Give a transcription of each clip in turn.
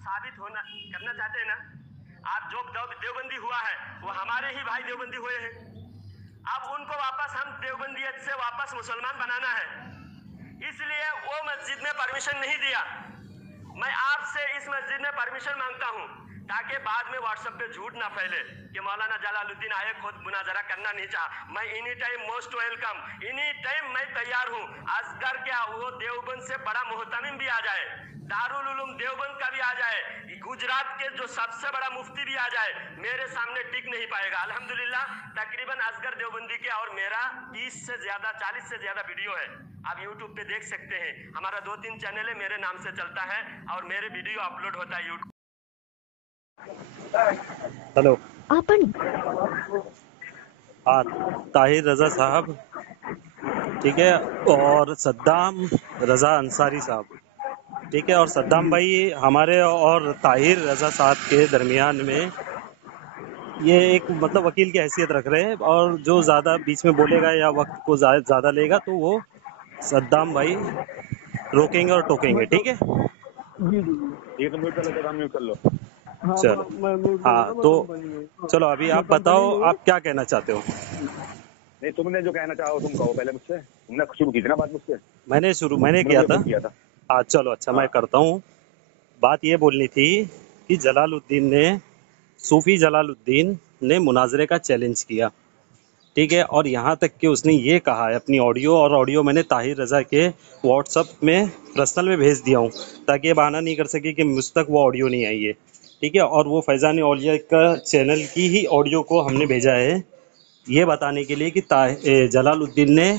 साबित होना करना चाहते हैं ना, आप जो देवबंदी हुआ है वो हमारे ही भाई देवबंदी हुए हैं। अब उनको वापस हम देवबंदियत से वापस मुसलमान बनाना है, इसलिए वो मस्जिद में परमिशन नहीं दिया। मैं आपसे इस मस्जिद में परमिशन मांगता हूं ताकि बाद में व्हाट्सएप पे झूठ ना फैले कि मौलाना जलालुद्दीन आए खुद मुनाजरा करना नहीं चाहा। मैं any time most welcome, any time मैं तैयार हूं। असगर क्या वो देवबंद से बड़ा मोहतमिम भी आ जाए, दारुल उलूम देवबंद का भी आ जाए, गुजरात के जो सबसे बड़ा मुफ्ती भी आ जाए, मेरे सामने टिक नहीं पाएगा। अल्हम्दुलिल्लाह तकरीबन असगर देवबंदी के और मेरा 30 से ज्यादा 40 से ज्यादा वीडियो है, आप यूट्यूब पे देख सकते हैं। हमारा 2-3 चैनल है, मेरे नाम से चलता है और मेरे वीडियो अपलोड होता है यूट्यूब। हेलो, आपण हाँ, ताहिर रजा साहब, ठीक है, और सद्दाम रजा अंसारी साहब, ठीक है। और सद्दाम भाई हमारे और ताहिर रजा साहब के दरमियान में ये एक मतलब वकील की हैसियत रख रहे हैं, और जो ज्यादा बीच में बोलेगा या वक्त को ज्यादा लेगा तो वो सद्दाम भाई रोकेंगे और टोकेंगे, ठीक है। जी जी जी ये तो म्यूट कर लो, काम म्यूट कर लो। हाँ चलो, मैं म्यूट कर हाँ रहा हूँ, मैं तो कंपनी में हूँ। चलो अभी मैं आप बताओ कंपनी में हूँ। आप क्या कहना चाहते हो। नहीं, तुमने जो कहना चाहो तुम कहो पहले मुझसे। तुमने शुरू की थी ना बात मुझसे, मैंने तुमने किया मुझे था। फोन किया था। हाँ चलो, अच्छा मैं हाँ, करता हूँ। बात ये बोलनी थी कि सूफी जलालुद्दीन ने मुनाजरे का चैलेंज किया, ठीक है। और यहाँ तक कि उसने ये कहा है अपनी ऑडियो मैंने ताहिर रजा के व्हाट्सअप में पर्सनल में भेज दिया हूँ, ताकि ये बहाना नहीं कर सके कि मुझ तक वो ऑडियो नहीं आई है, ठीक है। और वो फैज़ान औलिया का चैनल की ही ऑडियो को हमने भेजा है ये बताने के लिए कि जलालुद्दीन ने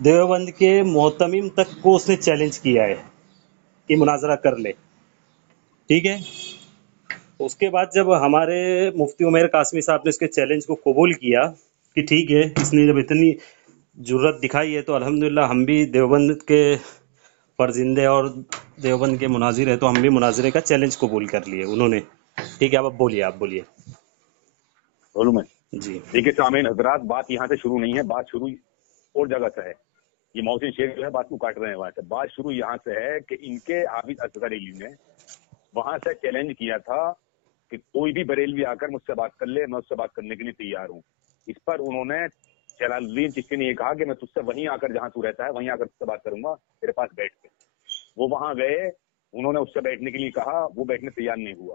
देवबंद के मोहतमिम तक को उसने चैलेंज किया है कि मुनाजरा कर ले, ठीक है। उसके बाद जब हमारे मुफ्ती उमैर कासमी साहब ने इसके चैलेंज को कबूल किया कि ठीक है, इसने जब इतनी जुर्रत दिखाई है तो अल्हम्दुलिल्लाह हम भी देवबंद के फर्जिंदे और देवबंद के मुनाजिर है तो हम भी मुनाजरे का चैलेंज कबूल कर लिए उन्होंने, ठीक है। अब बोलिए, आप बोलिए। बोलूं मैं? जी देखिए सामीन हजरात, बात यहाँ से शुरू नहीं है, बात शुरू और जगह से है। ये मोहसिन शेख जो है बात को काट रहे हैं वहां से। बात शुरू यहाँ से है कि इनके हाफिज असगर अली ने वहां से चैलेंज किया था कि कोई भी बरेलवी आकर मुझसे बात कर ले, मैं उससे बात करने के लिए तैयार हूँ। इस पर उन्होंने जलालुद्दीन चिश्ती ने ये कहा कि मैं तुझसे वहीं आकर जहां तू रहता है वहीं आकर तुझसे बात करूंगा, तेरे पास बैठ के। वो वहां गए, उन्होंने उससे बैठने के लिए कहा, वो बैठने तैयार नहीं हुआ।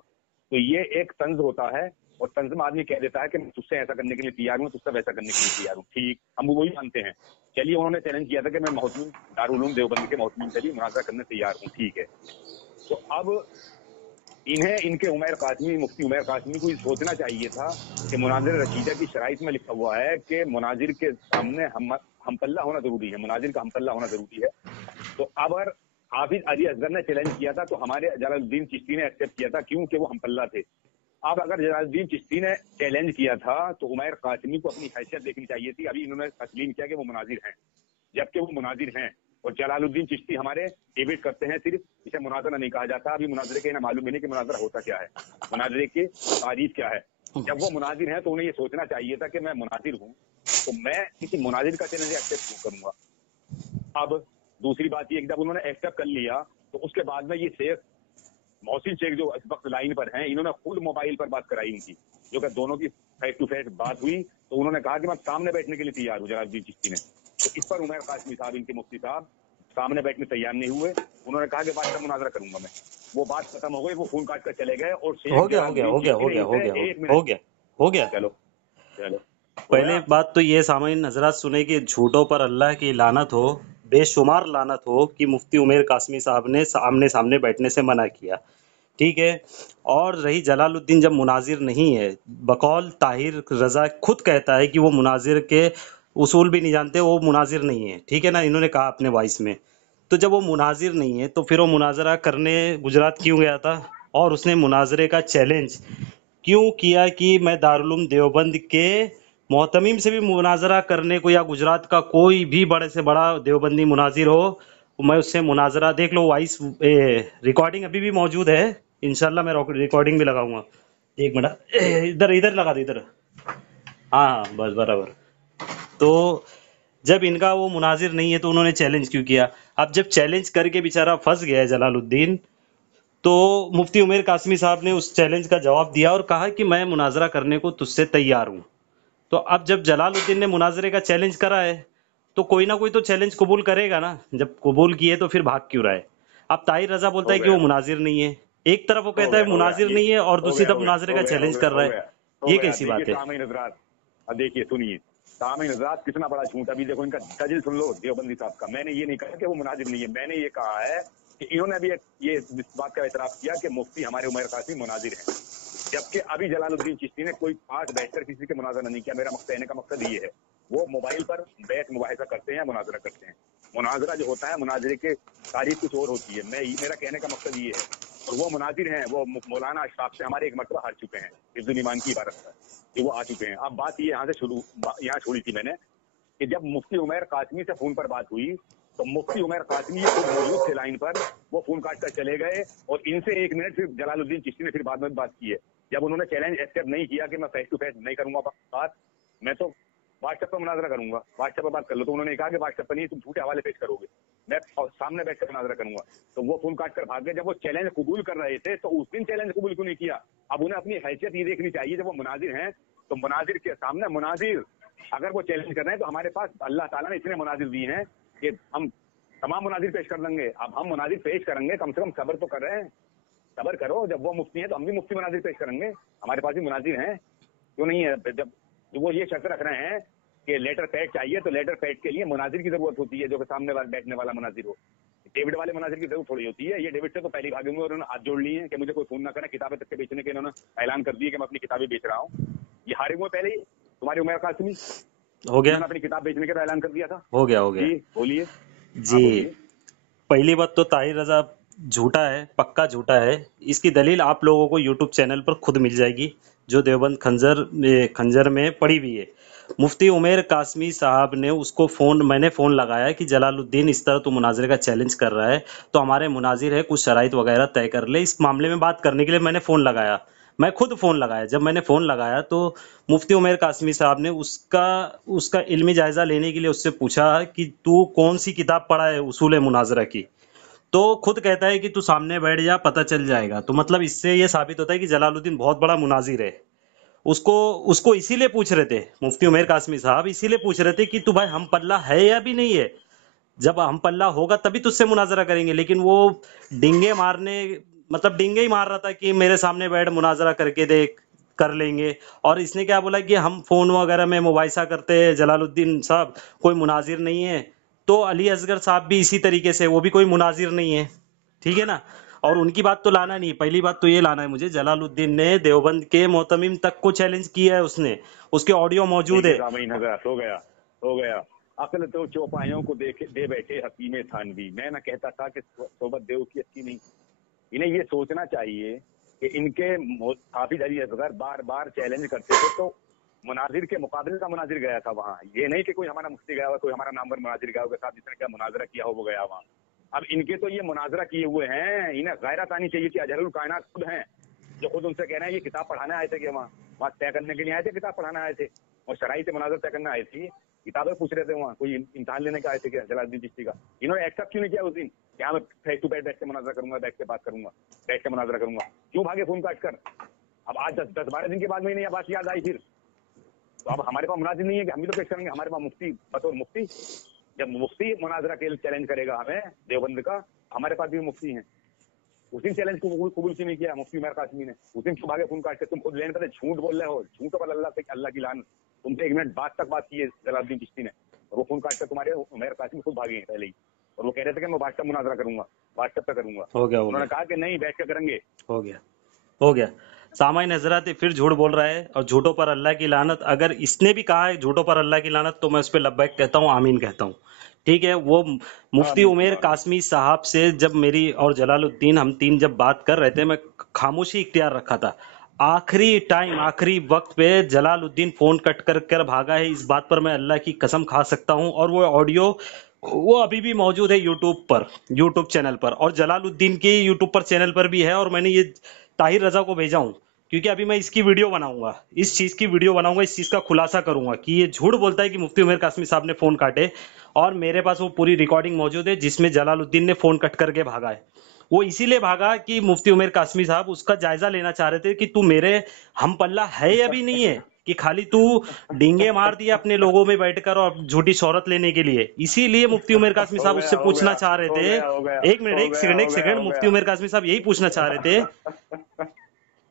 तो ये एक तंज होता है, और तंज में आदमी कह देता है कि मैं तुझसे ऐसा करने के लिए तैयार हूँ, तुझसे वैसा करने के लिए तैयार हूँ। ठीक, हम वही मानते हैं। चलिए, उन्होंने चैलेंज किया था कि मैं मोहतमिम दारुल उलूम देवबंद के मोहतमिम से भी मुनाजरा करने तैयार हूँ, ठीक है। तो अब इन्हें इनके उमैर कासमी, मुफ्ती उमैर कासमी को सोचना चाहिए था कि मुनाजिर रशीदा की शराइत में लिखा हुआ है कि मुनाजिर के सामने हम पल्ला होना जरूरी है, मुनाजिर का हम पल्ला होना जरूरी है। तो अगर हाफिज अली असगर ने चैलेंज किया था तो हमारे जलालुद्दीन चिश्ती ने एक्सेप्ट किया था, क्योंकि वो हम पल्ला थे। अब अगर जलालुद्दीन चिश्ती ने चैलेंज किया था तो उमैर कासमी को अपनी हैसियत देखनी चाहिए थी। अभी इन्होंने तस्लीम किया कि वो मुनाजिर हैं, जबकि वो मुनाजिर हैं। और जलालुद्दीन चिश्ती हमारे डिबेट करते हैं, सिर्फ इसे मुनाजरा नहीं कहा जाता। अभी मुनाजरे के ना मालूम नहीं कि मुनाजरा होता क्या है, मुनाजरे की तारीफ क्या है। जब वो मुनाजिर हैं तो उन्हें ये सोचना चाहिए था कि मैं मुनाजिर हूँ तो मैं किसी मुनाजिर का चैलेंज एक्सेप्ट क्यों करूंगा। अब दूसरी बात ये, जब उन्होंने एक्सेप्ट कर लिया तो उसके बाद में ये शेख मोहसिन शेख जो इस वक्त लाइन पर हैं, इन्होंने खुद मोबाइल पर बात कराई उनकी, जो कि दोनों की फेस टू फेस बात हुई। तो उन्होंने कहा कि मैं सामने बैठने के लिए तैयार हूँ जलालुद्दीन चिश्ती ने। तो इस पर उमैर कासमी साहब, इनके मुफ्ती साहब, सामने बैठने तैयार नहीं हुए। उन्होंने कहा कि बात का मुनाजरा करूंगा मैं। वो बात खत्म हो गई, वो फोन काट कर चले गए। और हो गया हो गया हो गया हो गया हो गया हो गया हो गया। चलो चलो, पहले बात तो ये सामान्य हजरात सुने कि झूठों पर अल्लाह की लानत हो, बेशुमार लानत हो कि मुफ्ती उमैर कासमी साहब ने सामने सामने बैठने से मना किया, ठीक है। और रही जलालुद्दीन, जब मुनाजिर नहीं है, बकौल ताहिर रजा खुद कहता है कि वो मुनाजिर के उसूल भी नहीं जानते, वो मुनाजिर नहीं है, ठीक है ना, इन्होंने कहा अपने वॉइस में। तो जब वो मुनाजिर नहीं है तो फिर वो मुनाजरा करने गुजरात क्यों गया था, और उसने मुनाजरे का चैलेंज क्यों किया कि मैं दारुल देवबंद के मोहतमीम से भी मुनाजरा करने को, या गुजरात का कोई भी बड़े से बड़ा देवबंदी मुनाजिर हो, मैं उससे मुनाजरा, देख लो वॉइस रिकॉर्डिंग अभी भी मौजूद है, इंशाल्लाह मैं रिकॉर्डिंग भी लगाऊंगा। एक मिनट, इधर इधर लगा दे, इधर। हाँ हाँ, बस बराबर। तो जब इनका वो मुनाजिर नहीं है तो उन्होंने चैलेंज क्यों किया। अब जब चैलेंज करके बेचारा फंस गया है जलालुद्दीन, तो मुफ्ती उमर कासमी साहब ने उस चैलेंज का जवाब दिया और कहा कि मैं मुनाजरा करने को तुझसे तैयार हूं। तो अब जब जलालुद्दीन ने मुनाजरे का चैलेंज करा है तो कोई ना कोई तो चैलेंज कबूल करेगा ना। जब कबूल किए तो फिर भाग क्यों रहा है। अब ताहिर रजा बोलता हो है कि वो गया मुनाजिर नहीं है, एक तरफ वो हो कहता है गया हो गया मुनाजिर ये नहीं है और हो दूसरी गया तरफ हो गया मुनाजरे हो का गया हो चैलेंज गया कर रहा हो है। गया हो ये गया कैसी देखिए बात है। सामीन हजरात, अब देखिए सुनिए सामीन हजरात, कितना बड़ा झूठ। अभी देखो इनका दलील सुन लो देवबंदी साहब का। मैंने ये नहीं कहा कि वो मुनाजिर नहीं है, मैंने ये कहा है कि इन्होंने अभी ये इस बात का एतराफ किया कि मुफ्ती हमारे उमर कासमी मुनाजिर है, जबकि अभी जलालुद्दीन चिश्ती ने कोई पास बैठकर किसी के मुनाजरा नहीं किया। मेरा कहने का मकसद ये है, वो मोबाइल पर बैठ मुबाहिसा करते हैं, मुनाजरा करते हैं। मुनाजरा जो होता है, मुनाजरे के तारीफ कुछ और होती है। मेरा कहने का मकसद ये है, और वो मुनाजिर हैं, वो मौलाना अशफाक से हमारे एक मरतबा हार चुके हैं हिफ्जुल ईमान की इबारत पर, कि वो आ चुके हैं। अब बात ये यहाँ छोड़ी थी मैंने कि जब मुफ्ती उमर कासमी से फोन पर बात हुई तो मुफ्ती उमर कासमी खुद मौजूद थे लाइन पर, वो फोन काट कर चले गए और इनसे 1 मिनट फिर जलालुद्दीन चिश्ती ने फिर बाद में बात की है। जब उन्होंने चैलेंज एक्सेप्ट नहीं किया कि मैं फेस टू फेस नहीं करूंगा बात, मैं तो व्हाट्सएप पर मुनाजरा करूंगा, व्हाट्सएप पर बात कर लो। तो उन्होंने कहा कि व्हाट्सएप पर नहीं, तुम झूठे हवाले पेश करोगे, मैं सामने बैठकर मुनाजरा करूंगा। तो वो फोन काट कर भाग गए। जब वो चैलेंज कबूल कर रहे थे तो उस दिन चैलेंज कबूल क्यों नहीं किया। अब उन्हें अपनी हैसियत ये देखनी चाहिए, जब वो मुनाजिर हैं तो मुनाजिर के सामने मुनाजिर अगर वो चैलेंज कर रहे हैं तो हमारे पास अल्लाह ताला ने इतने मुनाजिर दिए हैं कि हम तमाम मुनाजिर पेश कर देंगे। अब हम मुनाजिर पेश करेंगे, कम से कम सब्र तो कर रहे हैं, सब्र करो। जब वो मुफ्ती हैं तो हम भी मुफ्ती मुनाजिर पेश करेंगे, हमारे पास भी मुनाजिर हैं, क्यों नहीं है। जब वो ये शर्त रख रहे हैं कि लेटर पैड चाहिए, तो लेटर पैड के लिए मुनाजिर की जरूरत होती है, जो कि सामने वाले बैठने वाला मुनाजिर हो। डेविड वाले मुनाजिर की जरूरत थोड़ी होती है। ये डेविड से तो पहले भागे हुए और उन्होंने हाथ जोड़ लिए हैं कि मुझे कोई फोन ना करे। किताबें तक के बेचने के इन्होंने ऐलान कर दिए कि मैं अपनी किताबें बेच रहा हूँ। ये हारे हुए पहले ही तुम्हारी उमर कासमी हो गया अपनी किताब बेचने का ऐलान कर दिया था। हो गया हो गया जी बोलिए। जी। पहली बात तो ताहिर रजा झूठा है, पक्का झूठा है। इसकी दलील आप लोगों को यूट्यूब चैनल पर खुद मिल जाएगी, जो देवबंद खंजर में पड़ी हुई है। मुफ्ती उमर कासमी साहब ने उसको मैंने फ़ोन लगाया कि जलालुद्दीन इस तरह तो मुनाजरे का चैलेंज कर रहा है, तो हमारे मुनाजिर है, कुछ शराइत वगैरह तय कर ले। इस मामले में बात करने के लिए मैंने फ़ोन लगाया, मैं खुद फ़ोन लगाया। जब मैंने फ़ोन लगाया तो मुफ्ती उमर कासमी साहब ने उसका इल्मी जायज़ा लेने के लिए उससे पूछा कि तू कौन सी किताब पढ़ा है उसूल मुनाजरा की। तो खुद कहता है कि तू सामने बैठ जा, पता चल जाएगा। तो मतलब इससे ये साबित होता है कि जलालुद्दीन बहुत बड़ा मुनाजिर है। उसको उसको इसीलिए पूछ रहे थे मुफ्ती उमर कासमी साहब, इसीलिए पूछ रहे थे कि तू भाई हम पल्ला है या भी नहीं है। जब हम पल्ला होगा तभी तुझसे मुनाजरा करेंगे। लेकिन वो डिंगे मारने मतलब डिंगे ही मार रहा था कि मेरे सामने बैठ, मुनाजरा करके देख, कर लेंगे। और इसने क्या बोला कि हम फोन वगैरह में मुबाहिसा करते हैं, जलालुद्दीन साहब कोई मुनाजिर नहीं है। तो अली असगर साहब भी इसी तरीके से, वो भी कोई मुनाजिर नहीं है, ठीक है ना। और उनकी बात तो लाना नहीं, पहली बात तो ये लाना है मुझे, जलालुद्दीन ने देवबंद के मोहतमिम तक को चैलेंज किया है, उसने, उसके ऑडियो मौजूद है। हो गया। अक्ल तो चौपाइयों को दे बैठे हकीम थानवी। मैं ना कहता था कि सोबत देव की अच्छी नहीं। इन्हें ये सोचना चाहिए कि इनके हाफिज अली असगर बार बार चैलेंज करते थे तो मुनाजिर के मुकाबले का मुनाजिर गया था वहां। ये नहीं कि कोई हमारा मुफ्ती गया हुआ, कोई हमारा नामवर मुनाजिर गया होगा, साहब जिसने क्या मुनाजरा किया हो वो गया वहां। अब इनके तो ये मुनाजरा किए हुए हैं, इन्हें गैरत आनी चाहिए कि अजहरुल कायनात खुद हैं, जो खुद उनसे कह रहे हैं ये किताब पढ़ाने आए थे कि वहाँ तय करने के लिए आए थे, किताब पढ़ाने आए थे और शराई से मुनाजर तय करने आए थे। किताबें पूछ रहे थे वहाँ, कोई इम्तिहान लेने का आए थे क्या जलालुद्दीन चिश्ती का। इन्होंने एक्सेप्ट क्यों नहीं किया उस दिन कि हाँ मैं फेस टू फेस बैठ के मुनाजरा करूंगा, बैठ के बात करूंगा, बैठ के मुनाजरा करूंगा। क्यों भागे फोन काट कर। अब आज 10-12 दिन के बाद में इन्हें बात याद आई फिर। तो अब हमारे पास मुनाजिर नहीं है कि हम भी तो पेश करेंगे, हमारे पास मुफ्ती बतौर मुफ्ती, जब मुफ्ती मुनाजरा के चैलेंज करेगा हमें देवबंद का, हमारे पास भी मुफ्ती हैं। उस दिन चैलेंज को कबूल क्यों नहीं किया मुफ्ती उमर कासमी ने। उस दिन क्यों भागे फोन काट के। तुम खुद लेने पर झूठ बोल रहे हो, झूठ पर अल्लाह की लान। तुमसे 1 मिनट बाद तक बात की है जलालुद्दीन चिश्ती ने, और वो फोन काट कर तुम्हारे उमर कासमी खुद भागे हैं पहले ही, और वो कह रहे थे कि मैं व्हाट्सएप मुनाजरा करूंगा, व्हाट्सएप पे करूंगा। हो गया उन्होंने कहा कि नहीं बैठ कर करेंगे। हो गया। सामाइन हजरात, फिर झूठ बोल रहा है और झूठों पर अल्लाह की लानत। अगर इसने भी कहा है झूठों पर अल्लाह की लानत तो मैं उस पर लब्बैक कहता हूँ, आमीन कहता हूँ, ठीक है। वो मुफ्ती उमर कासमी साहब से जब मेरी और जलालुद्दीन हम तीन जब बात कर रहे थे, मैं खामोशी इख्तियार रखा था। आखिरी टाइम, आखिरी वक्त पे जलालुद्दीन फोन कट कर भागा है। इस बात पर मैं अल्लाह की कसम खा सकता हूँ। और वो ऑडियो वो अभी भी मौजूद है यूट्यूब चैनल पर, और जलालुद्दीन के यूट्यूब पर चैनल पर भी है। और मैंने ये ताहिर रजा को भेजा हूँ, क्योंकि अभी मैं इसकी वीडियो बनाऊंगा, इस चीज की वीडियो बनाऊंगा, इस चीज का खुलासा करूंगा कि ये झूठ बोलता है कि मुफ्ती उमर कासमी साहब ने फोन काटे। और मेरे पास वो पूरी रिकॉर्डिंग मौजूद है जिसमें जलालुद्दीन ने फोन कट करके भागा है। वो इसीलिए भागा कि मुफ्ती उमर कासमी साहब उसका जायजा लेना चाह रहे थे कि तू मेरे हम पल्ला है या भी नहीं है, कि खाली तू डींगे मार दिया अपने लोगों में बैठकर और झूठी शोहरत लेने के लिए। इसीलिए मुफ्ती उमर कासमी हो साहब गया उससे हो पूछना गया चाह रहे हो थे, गया हो गया एक मिनट, हो एक गया सेकंड, हो एक गया सेकंड, हो मुफ्ती गया। उमर कासमी साहब यही पूछना चाह रहे थे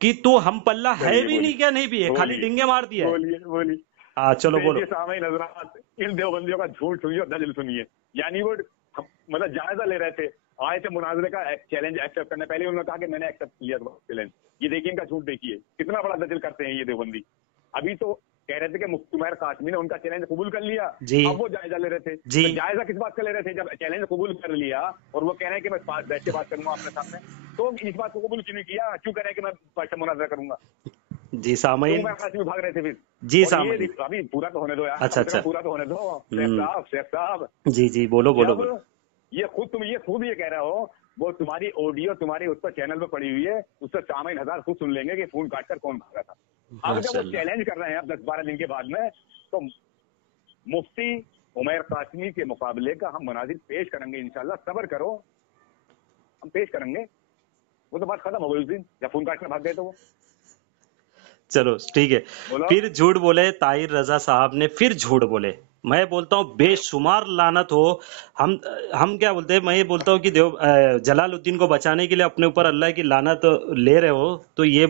कि तू हम पल्ला है बोलिए भी नहीं क्या नहीं भी है, खाली बोलिए डींगे मार दिया है। बोलिए बोलिए। हाँ चलो बोलो। देखिए सामईन हज़रात, इन देवबंदियों का झूठ सुनिए और दलील सुनिए। यानी वो मतलब जायजा ले रहे थे, आए थे मुनाजरे का चैलेंज एक्सेप्ट करने, पहले उन्होंने कहा कि मैंने एक्सेप्ट किया चैलेंज। ये देखिए इनका झूठ, देखिए कितना बड़ा दलील करते हैं ये देवबंदी। अभी तो कह रहे थे कि मुफ्ती उमर कासमी ने उनका चैलेंज कबूल कर लिया, जी अब वो जायजा ले रहे थे। जी तो जायजा किस बात का ले रहे थे? जब चैलेंज कबूल कर लिया और वो कह रहे हैं कि मैं बैठ के बात करूंगा आपके सामने, तो इस बात को कबूल क्यों नहीं किया? क्यों कह रहे हैं कि मैं पर्चा मुनाजरा करूंगा? जी सामईन, उमर कासमी भाग रहे थे फिर। जी और सामईन, ये अभी पूरा तो होने दो यार, अच्छा कम से कम अच्छा, पूरा तो होने दो शेख साहब। जी जी, बोलो बोलो जब बोलो। ये खुद ये कह रहे हो, वो तुम्हारी ऑडियो तुम्हारी उस पर चैनल पे पड़ी हुई है, उससे सामईन हज़ार खुद सुन लेंगे कि फोन काटकर कौन भागा था। अब जब वो माशाल्लाह, चैलेंज कर रहे हैं अब 10-12 दिन के बाद में, तो मुफ्ती उमर कासमी के मुकाबले का हम मनाजिर पेश करेंगे इंशाल्लाह, सब्र करो, हम पेश करेंगे। वो तो बात खत्म हो गई उस दिन जब फोन काटकर भाग गए तो वो। चलो ठीक है। बोलो। फिर झूठ बोले ताहिर रजा साहब ने, फिर झूठ बोले। मैं बोलता हूँ बेशुमार लानत हो। हम क्या बोलते हैं, मैं ये बोलता हूँ कि जलालुद्दीन को बचाने के लिए अपने ऊपर अल्लाह की लानत ले रहे हो, तो ये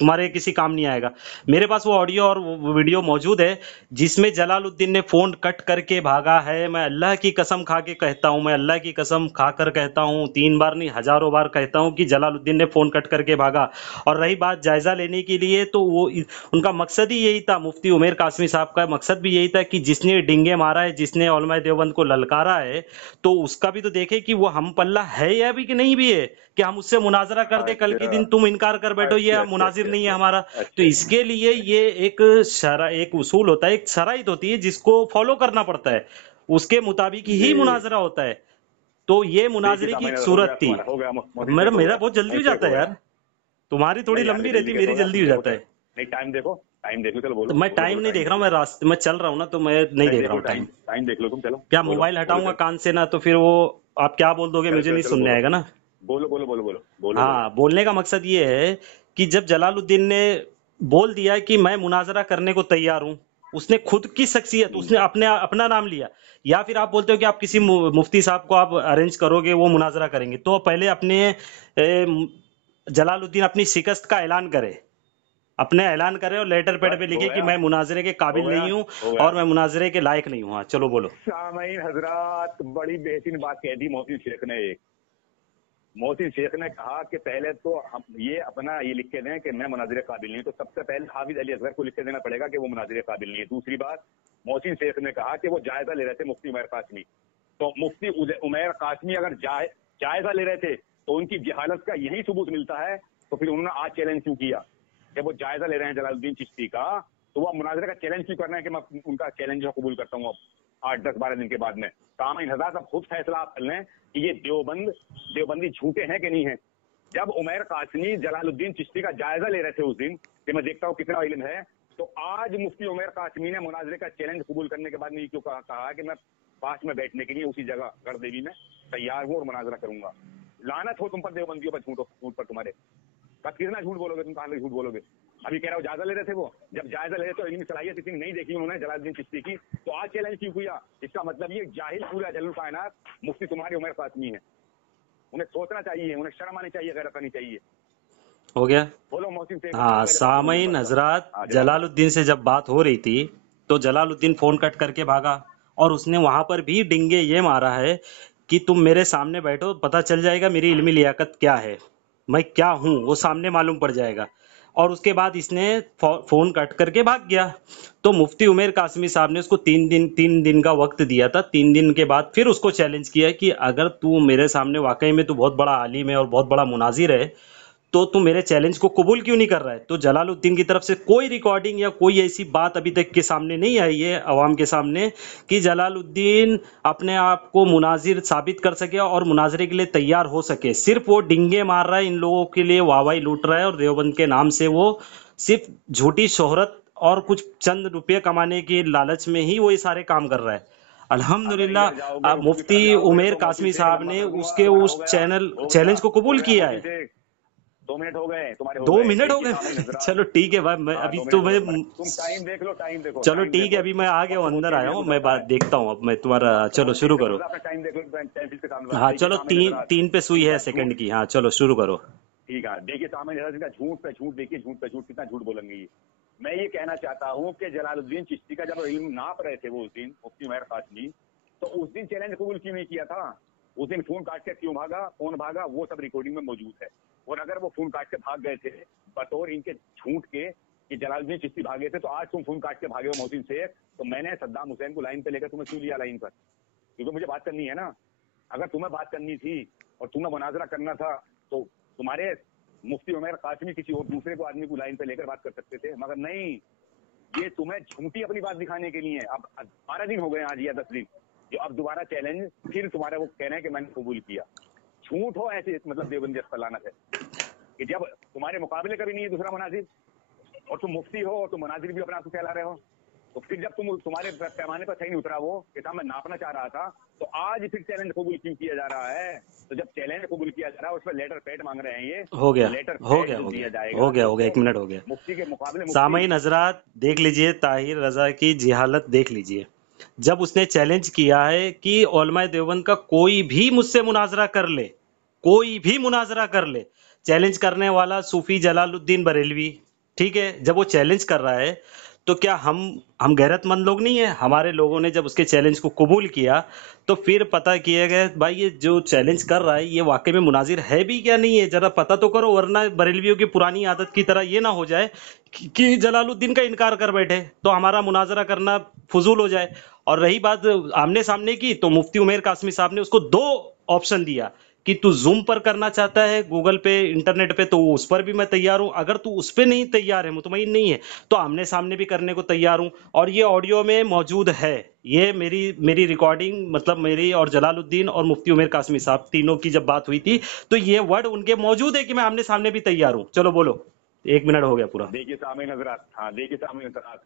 तुम्हारे किसी काम नहीं आएगा। मेरे पास वो ऑडियो और वो वीडियो मौजूद है जिसमें जलालुद्दीन ने फोन कट करके भागा है। मैं अल्लाह की कसम खा के कहता हूँ, मैं अल्लाह की कसम खाकर कहता हूँ, 3 बार नहीं हजारों बार कहता हूँ कि जलालुद्दीन ने फोन कट करके भागा। और रही बात जायजा लेने के लिए, तो वो उनका मकसद ही यही था, मुफ्ती उमर कासमी साहब का मकसद भी यही था कि जिसने डिंगे मारा है, जिसने उलमा देवबंद को ललकारा है, तो उसका भी तो देखे कि वो हम पल्ला है या भी कि नहीं भी है, कि हम उससे मुनाजरा कर दे, कल के दिन तुम इनकार कर बैठो ये मुनाजिर नहीं है हमारा। तो इसके लिए ये एक उसूल होता है, एक शराइत होती है जिसको फॉलो करना पड़ता है, उसके मुताबिक ही मुनाजरा होता है। तो ये मुनाजरे की एक सूरत थी। मेरा बहुत जल्दी हो जाता है यार, तुम्हारी थोड़ी लंबी रहती है, मेरी जल्दी हो जाता है। नहीं टाइम देखो, चलो बोलो। तो मैं टाइम नहीं देख रहा हूँ, मैं रास्ते में चल रहा हूँ ना, तो मैं नहीं देख रहा हूँ टाइम। टाइम देख लो तुम, चलो। क्या मोबाइल हटाऊंगा कान से ना, तो फिर वो आप क्या बोल दोगे, मुझे नहीं सुनने आएगा ना। बोलो बोलो बोलो बोलो बोलो। हाँ, बोलने का मकसद ये है कि जब जलालुद्दीन ने बोल दिया कि मैं मुनाजरा करने को तैयार हूँ, उसने खुद की शख्सियत, उसने अपना नाम लिया, या फिर आप बोलते हो कि आप किसी मुफ्ती साहब को आप अरेंज करोगे, वो मुनाजरा करेंगे, तो पहले अपने जलालुद्दीन अपनी शिकस्त का ऐलान करे, अपने ऐलान करे और लेटर पैड पे लिखे कि मैं मुनाजरे के काबिल नहीं हूँ और मैं मुनाजरे के लायक नहीं हूँ। हाँ चलो बोलो। सामईन हजरात, बड़ी बेहतरीन बात कह दी मोहसिन शेख ने। मोहसिन शेख ने कहा कि पहले तो हम ये अपना ये लिख के दें कि मैं मुनाजरे काबिल नहीं हूँ, तो सबसे पहले हाफिज अली असगर को लिख के देना पड़ेगा कि वो मुनाजरे काबिल नहीं है। दूसरी बात, मोहसिन शेख ने कहा कि वो जायजा ले रहे थे मुफ्ती उमर कासमी, तो मुफ्ती उमर कासमी अगर जायजा ले रहे थे तो उनकी जहालत का यही सबूत मिलता है, तो फिर उन्होंने आज चैलेंज क्यों किया? जब वो जायजा ले रहे हैं जलालुद्दीन चिश्ती का, तो वो मुनाजरे का चैलेंज क्यों कर रहे हैं कि मैं उनका चैलेंज जो कबूल करता हूँ अब 8-10-12 दिन के बाद में। सामईन हज़रात, अब खुद फैसला आप कर लें कि ये देवबंदी झूठे हैं कि नहीं है। जब उमर कासमी जलालुद्दीन चिश्ती का जायजा ले रहे थे उस दिन, कि मैं देखता हूँ कितना इल्म है, तो आज मुफ्ती उमर कासमी ने मुनाजरे का चैलेंज कबूल करने के बाद में क्यों कहा कि मैं पास में बैठने के लिए उसी जगह गढ़देवी में तैयार हूँ और मुनाजरा करूंगा। लानत हो तुम पर देवबंदियों पर, झूठ पर तुम्हारे। बस कितना झूठ बोलोगे तुम, कहां तक झूठ बोलोगे? अभी कह रहा हो जायजा ले रहे थे, वो जब जायजा ले रहे तो इनकी सलाहियत इतनी नहीं देखी उन्होंने जलालुद्दीन चिश्ती की, तो आज चैलेंज क्यों किया? इसका मतलब ये जाहिल पूरा जलुल कायनात मुफ्ती तुम्हारी उमर कासमी है। उन्हें सोचना चाहिए, उन्हें शर्म आनी चाहिए, गैरत आनी चाहिए। हो गया। बोलो मोहसिन शेख। हाँ सामईन हजरात, जलालुद्दीन से जब बात हो रही थी तो जलालुद्दीन फोन कट करके भागा, और उसने वहां पर भी डिंगे ये मारा है कि तुम मेरे सामने बैठो, पता चल जाएगा मेरी इल्मी लियाकत क्या है, मैं क्या हूँ वो सामने मालूम पड़ जाएगा। और उसके बाद इसने फोन कट करके भाग गया। तो मुफ्ती उमर कासमी साहब ने उसको 3 दिन का वक्त दिया था। 3 दिन के बाद फिर उसको चैलेंज किया कि अगर तू मेरे सामने वाकई में तू बहुत बड़ा आलिम है और बहुत बड़ा मुनाजिर है, तो तू मेरे चैलेंज को कबूल क्यों नहीं कर रहा है? तो जलालुद्दीन की तरफ से कोई रिकॉर्डिंग या कोई ऐसी बात अभी तक के सामने नहीं आई है अवाम के सामने कि जलालुद्दीन अपने आप को मुनाजिर साबित कर सके और मुनाजरे के लिए तैयार हो सके। सिर्फ वो डिंगे मार रहा है, इन लोगों के लिए वाहवाही लूट रहा है, और देवबंद के नाम से वो सिर्फ झूठी शोहरत और कुछ चंद रुपये कमाने की लालच में ही वो ये सारे काम कर रहा है। अल्हम्दुलिल्लाह इधर जाओगे, आप उसकी मुफ्ती तरफ जाओगे उमेर तो कासमी मौसी से साहब लंबा ने कर दूंगा, उसके अगर उस हो गया चैलेंज को हो कबूल गया किया मौसी है। से 2 मिनट हो गए तुम्हारे, हो 2 गए, मिनट हो देखिए गए सामने नजरा। चलो ठीक है भाई, मैं हाँ अभी 2 तो मिनट हो मैं गए, तुम टाइम देख लो, टाइम देखो, चलो टाइम ठीक है, देखो। अभी मैं आ गया हूँ, वक्त बहुत अंदर आया तेजी से हूँ, मैं गुजरता बात है। देखता हूँ, अब मैं तुम्हारा चलो बहुत शुरू तेजी से करो। गुजरता है, अपना टाइम देख लो, पेंसिल से काम हाँ देखिए चलो सामने तीन नजरा। 3 पे सुई है इनका सेकंड झूठ, की, हाँ चलो शुरू करो। ठीक है, देखिए सामने नजरा, इनका झूठ पे झूठ, देखिए झूठ पे झूठ, कितना झूठ बोलेंगे ये। मैं ये कहना चाहता हूँ कि जलालुद्दीन चिश्ती का जब इल्म नाप रहे थे वो उस दिन मुफ्ती उमैर कासमी, तो उस दिन चैलेंज कबूल क्यों नहीं किया था? उस दिन फोन काट के क्यों भागा, कौन भागा, वो सब रिकॉर्डिंग में मौजूद है। और अगर वो फोन काट के भाग गए थे बतौर इनके झूठ के कि जलालुद्दीन चिश्ती भागे थे, तो आज तुम फोन काट के भागे हो मोहसिन शेख, तो मैंने सद्दाम हुसैन को लाइन पे लेकर तुम्हें क्यों लिया लाइन पर? क्योंकि मुझे बात करनी है ना। अगर तुम्हें बात करनी थी और तुम्हें मुनाजरा करना था, तो तुम्हारे मुफ्ती उमैर कासमी किसी और दूसरे को आदमी को लाइन पे लेकर बात कर सकते थे, मगर नहीं, ये तुम्हें झूठी अपनी बात दिखाने के लिए। अब 12 दिन हो गए आज या 10 दिन, जो अब दोबारा चैलेंज फिर तुम्हारे वो कह रहे हैं कि मैंने कबूल किया। झूठ हो ऐसे, मतलब देवबंदी लानत है कि जब तुम्हारे मुकाबले कभी नहीं है दूसरा मुनाजिर, और तुम मुफ्ती हो और तुम मुनाजिर भी अपने आप को कहला रहे हो, तो फिर जब तुम्हारे पैमाने पर सही नहीं उतरा वो कि मैं नापना चाह रहा था, तो आज फिर चैलेंज कबूल क्यों किया जा रहा है? तो जब चैलेंज कबूल किया जा रहा है, उसमें लेटर पैड मांग रहे हैं ये, हो गया लेटर हो पैड गया जो हो दिया गया जाएगा, हो गया हो गया, 1 मिनट हो गया। मुफ्ती के मुकाबले सामईन हजरात देख लीजिए, ताहिर रजा की जिहालत देख लीजिए। जब उसने चैलेंज किया है कि उलमाए देवबंद का कोई भी मुझसे मुनाजरा कर ले, कोई भी मुनाजरा कर ले, चैलेंज करने वाला सूफी जलालुद्दीन बरेलवी, ठीक है, जब वो चैलेंज कर रहा है, तो क्या हम गैरतमंद लोग नहीं है? हमारे लोगों ने जब उसके चैलेंज को कबूल किया, तो फिर पता किया गया भाई ये जो चैलेंज कर रहा है ये वाकई में मुनाजिर है भी क्या नहीं है, जरा पता तो करो, वरना बरेलवियों की पुरानी आदत की तरह ये ना हो जाए कि जलालुद्दीन का इनकार कर बैठे तो हमारा मुनाजरा करना फजूल हो जाए। और रही बात आमने सामने की, तो मुफ्ती उमैर कासमी साहब ने उसको 2 ऑप्शन दिया कि तू जूम पर करना चाहता है गूगल पे, इंटरनेट पे, तो उस पर भी मैं तैयार हूं, अगर तू उस पे नहीं तैयार है, मुतमईन नहीं है, तो आमने सामने भी करने को तैयार हूं। और ये ऑडियो में मौजूद है, ये मेरी रिकॉर्डिंग, मतलब मेरी और जलालुद्दीन और मुफ्ती उमैर कासमी साहब तीनों की जब बात हुई थी, तो ये वर्ड उनके मौजूद है कि मैं आमने सामने भी तैयार हूं। चलो बोलो, 1 मिनट हो गया पूरा। देखिए सामईन हजरात, हाँ देखिए सामईन हजरात,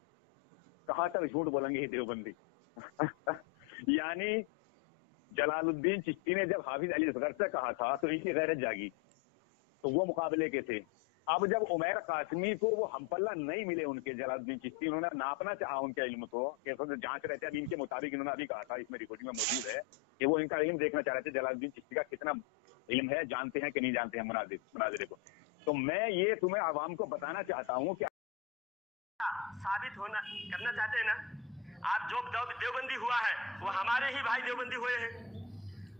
कहाँ तक झूठ बोलेंगे ये देवबंदी। यानी जलालुद्दीन चिश्ती ने जब हाफिज अली असगर से कहा था तो इनकी गैरत जागी, तो वो मुकाबले के थे। अब जब उमैर कासमी को वो हमपल्ला नहीं मिले उनके जलालुद्दीन चिश्ती, उन्होंने नापना चाहा उनके इल्म को, कैसे जांच रहे थे, अभी इनके मुताबिक इन्होंने अभी कहा था, इसमें रिकॉर्डिंग में मौजूद है कि वो इनका इल्म देखना चाह रहे थे जलालुद्दीन चिश्ती का कितना इल्म है, जानते हैं कि नहीं जानते हैं मुनाजिरे को। तो मैं ये तुम्हें आवाम को बताना चाहता हूँ कि साबित होना करना चाहते हैं ना, आप जो देवबंदी हुआ है वो हमारे ही भाई देवबंदी हुए हैं।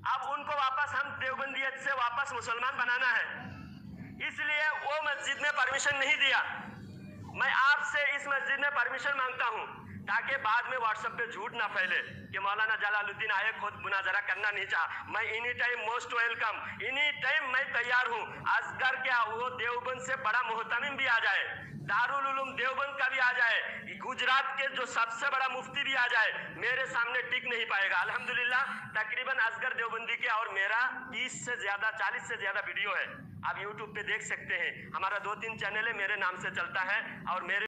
अब उनको वापस हम देवबंदियत से वापस मुसलमान बनाना है, इसलिए वो मस्जिद में परमिशन नहीं दिया। मैं आपसे इस मस्जिद में परमिशन मांगता हूँ ताकि बाद में व्हाट्सएप पे झूठ ना फैले कि मौलाना जलालुद्दीन आए खुद मुनाजरा करना नहीं चाहा। मैं any time most welcome, any time मैं तैयार हूँ। असगर क्या, वो देवबंद से बड़ा मोहतमिम भी आ जाए, दारुल उलूम देवबंद का भी आ जाए, गुजरात के जो सबसे बड़ा मुफ्ती भी आ जाए, मेरे सामने टिक नहीं पाएगा। अल्हम्दुलिल्लाह तकरीबन असगर देवबंदी के और मेरा 30 से ज्यादा 40 से ज्यादा वीडियो है, आप यूट्यूब पे देख सकते हैं। हमारा 2-3 चैनल है, मेरे नाम से चलता है और मेरे